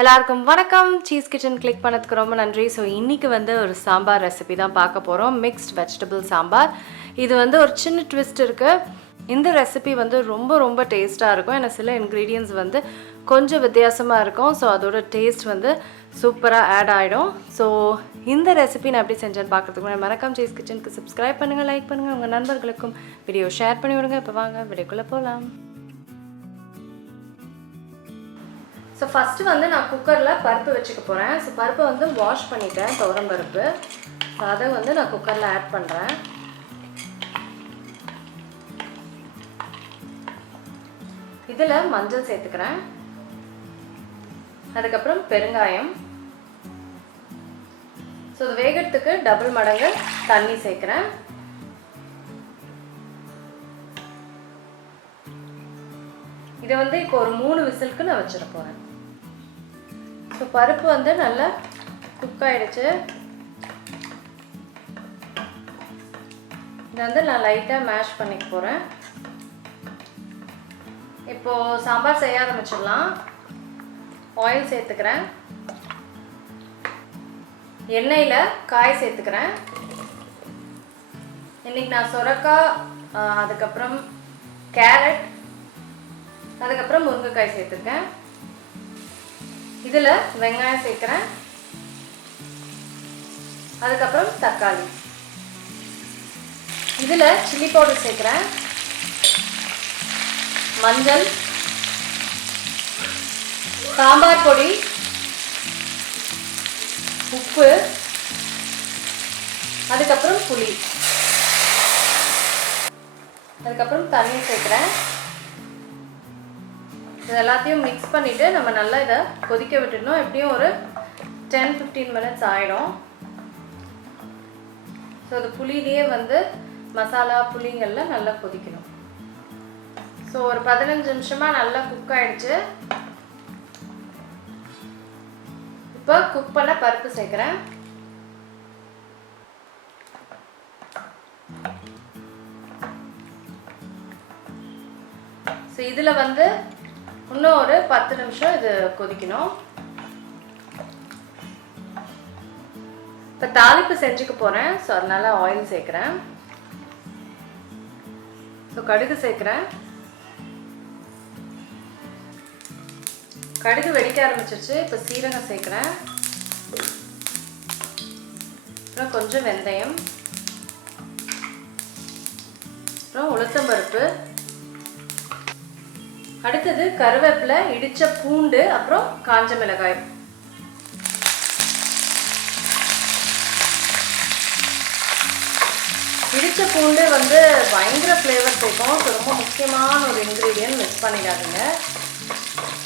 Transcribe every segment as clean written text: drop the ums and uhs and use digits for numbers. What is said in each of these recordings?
எல்லாருக்கும் வணக்கம். Cheese kitchen click பண்ணதுக்கு ரொம்ப நன்றி. ஸோ இன்றைக்கி ஒரு சாம்பார் ரெசிபி தான் பார்க்க போகிறோம். Mixed vegetable sambar. இது ஒரு சின்ன ட்விஸ்ட் இருக்குது. இந்த ரெசிபி ரொம்ப டேஸ்ட்டாக இருக்கும். ஏன்னா சில இன்க்ரீடியன்ட்ஸ் கொஞ்சம் வித்தியாசமாக இருக்கும். ஸோ அதோட டேஸ்ட் சூப்பராக ஆட் ஆகிடும். ஸோ இந்த ரெசிபி நான் எப்படி செஞ்சேன்னு பார்க்குறதுக்கு முன்னாடி மறக்காம சீஸ் கிச்சனுக்கு சப்ஸ்கிரைப் பண்ணுங்கள், லைக் பண்ணுங்கள், உங்கள் நண்பர்களுக்கும் வீடியோ ஷேர் பண்ணி விடுங்க. இப்போ வாங்க வீடியோக்குள்ளே போகலாம். ஸோ ஃபஸ்ட்டு நான் குக்கரில் பருப்பு வச்சுக்க போகிறேன். ஸோ பருப்பை வாஷ் பண்ணிட்டேன், துவரம் பருப்பு. ஸோ அதை நான் குக்கரில் ஆட் பண்ணுறேன். இதில் மஞ்சள் சேர்த்துக்கிறேன், அதுக்கப்புறம் பெருங்காயம். ஸோ இது வேகிறதுக்கு டபுள் மடங்கு தண்ணி சேர்க்குறேன். இதை இப்போ ஒரு 3 விசிலுக்கு நான் வச்சிட போகிறேன். ஸோ பருப்பு நல்லா குக் ஆகிடுச்சு. இதை நான் லைட்டாக மேஷ் பண்ணிக்க போகிறேன். இப்போது சாம்பார் செய்ய ஆரம்பிச்சிடலாம். ஆயில் சேர்த்துக்கிறேன், எண்ணெயில் காய் சேர்த்துக்கிறேன். இன்றைக்கி நான் சொரக்காய், அதுக்கப்புறம் கேரட், அதுக்கப்புறம் முருங்கைக்காய் சேர்த்துருக்கேன். இதில் வெங்காயம் சேர்க்குறேன், அதுக்கப்புறம் தக்காளி. இதில் சில்லி பவுடர் சேர்க்குறேன், மஞ்சள், சாம்பார் பொடி, உப்பு, அதுக்கப்புறம் புளி, அதுக்கப்புறம் தண்ணி சேர்க்குறேன். இது எல்லாத்தையும் மிக்ஸ் பண்ணிவிட்டு நம்ம நல்லா இதை கொதிக்க விட்டுடணும். எப்படியும் ஒரு 10-15 மினிட்ஸ் ஆகிடும். ஸோ அது புளியிலேயே மசாலா புளிங்கள்லாம் நல்லா கொதிக்கணும். ஸோ ஒரு 15 நிமிஷமாக நல்லா குக் ஆகிடுச்சு. இப்போ குக் பண்ண பருப்பு சேர்க்குறேன். ஸோ இதில் இன்னும் ஒரு 10 நிமிஷம் இது கொதிக்கணும். இப்போ தாளிப்பு செஞ்சுக்க போகிறேன். ஸோ அதனால் ஆயில் சேர்க்குறேன். ஸோ கடுகு சேர்க்குறேன். கடுகு வெடிக்க ஆரம்பிச்சிருச்சு. இப்போ சீரகம் சேர்க்குறேன், அப்புறம் கொஞ்சம் வெந்தயம், அப்புறம் உளுத்தம்பருப்பு, அடுத்தது கருவேப்பிலை, இடித்த பூண்டு, அப்புறம் காஞ்ச மிளகாய். இடித்த பூண்டு பயங்கர ஃப்ளேவர் சேர்க்கும். ஸோ ரொம்ப முக்கியமான ஒரு இன்க்ரீடியன்ட், மிக்ஸ் பண்ணிடாதீங்க.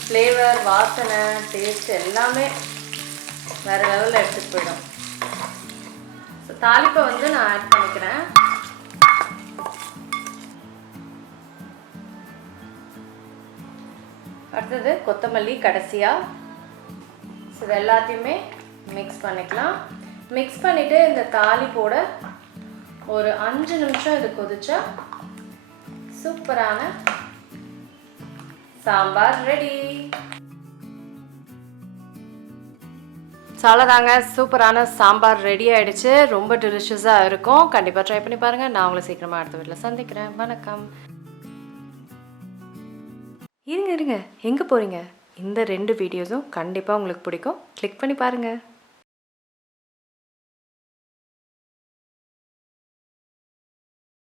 ஃப்ளேவர், வாசனை, டேஸ்ட் எல்லாமே வேறு லெவலில் எடுத்துகிட்டு போயிடும். ஸோ தாளிப்பை நான் ஆட் பண்ணிக்கிறேன். அடுத்தது கொத்தமல்லி கடைசியாக. ஸோ இது எல்லாத்தையுமே மிக்ஸ் பண்ணிக்கலாம். மிக்ஸ் பண்ணிவிட்டு இந்த தாளிப்போட ஒரு 5 நிமிஷம் இது கொதிச்சா சூப்பரான சாம்பார் ரெடி. சாலதாங்க, சூப்பரான சாம்பார் ரெடி ஆகிடுச்சு. ரொம்ப டெலிஷியஸாக இருக்கும். கண்டிப்பாக ட்ரை பண்ணி பாருங்கள். நான் உங்களை சீக்கிரமாக அடுத்த வீட்டில் சந்திக்கிறேன். வணக்கம். இருங்க, எங்கே போகிறீங்க? இந்த 2 வீடியோஸும் கண்டிப்பாக உங்களுக்கு பிடிக்கும். கிளிக் பண்ணி பாருங்கள்.